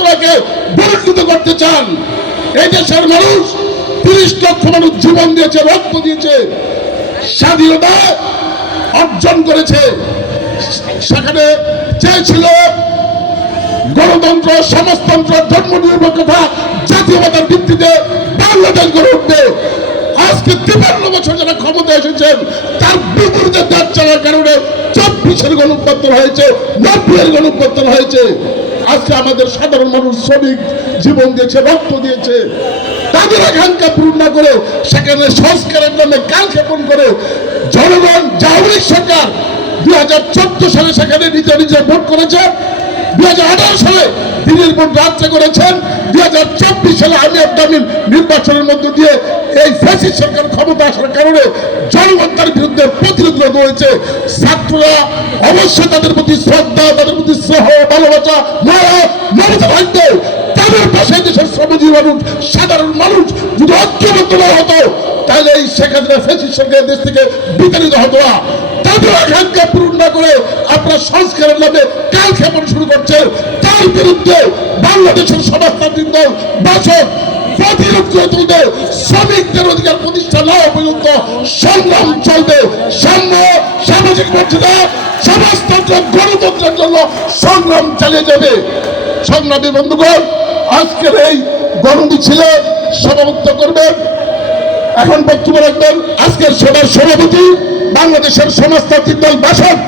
চেতনাকে বিলুপ্ত করতে চান। এই দেশের মানুষ তিরিশ লক্ষ মানুষ জীবন দিয়েছে, রক্ত দিয়েছে, স্বাধীনতা অর্জন করেছে। সেখানে চেয়েছিল গণতন্ত্র, সমাজতন্ত্র, ধর্ম নিরপেক্ষতা, জাতীয়তার ভিত্তিতে বাংলাদেশ গড়ে উঠবে। আজকে তিপ্পান্ন বছর যারা ক্ষমতা এসেছেন, তার বিপরীতে দেশ চালার কারণে চব্বিশের গণপত্তন হয়েছে, নব্বইয়ের গণপত্তন হয়েছে। আজকে আমাদের সাধারণ মানুষ শ্রমিক জীবন দিয়েছে, রক্ত দিয়েছে। তাদের আকাঙ্ক্ষা পূরণ না করে সেখানে সংস্কারের নামে কালক্ষেপণ করে জনগণ জাহরিক সরকার দুই হাজার চোদ্দ সালে সেখানে নিজে নিজে ভোট করেছে, দুই হাজার আঠারো সালে দিনের ভোট রাত্রে করেছেন, দুই হাজার চব্বিশ সালে আমি আব্দামিন নির্বাচনের মধ্য দিয়ে এই ফ্যাসিস্ট সরকার ক্ষমতা আসার কারণে জনগণ তার বিরুদ্ধে প্রতিরোধ হয়েছে ছাত্ররা অবশ্যই তাদের প্রতি শ্রদ্ধা, তাদের প্রতি স্নেহ, ভালোবাসা, মায়া তাদের পাশে দেশের শ্রমজীবী মানুষ, সাধারণ মানুষ যদি ঐক্যবদ্ধ না হতো, তাহলে এই শেখ হাসিনা ফ্যাসিস্ট সরকার দেশ থেকে বিতাড়িত হতো না। তাদের আকাঙ্ক্ষা পূরণ না করে আপনার সংস্কারের নামে কাল ক্ষেপণ শুরু করছেন তার বিরুদ্ধে বাংলাদেশের সমাজতান্ত্রিক দল বাসক শ্রমিকদের অধিকার প্রতিষ্ঠা না পর্যন্ত সংগ্রাম চলবে। সাম্য, সামাজিক মর্যাদা সমাজতন্ত্র, গণতন্ত্রের জন্য সংগ্রাম চালিয়ে যাবে। সংগ্রামী বন্ধুগণ, আজকের এই গণমিছিলে সমাপ্ত করবেন এখন বক্তব্য রাখবেন আজকের সভার সভাপতি, বাংলাদেশের সমাজতান্ত্রিক দল বাসক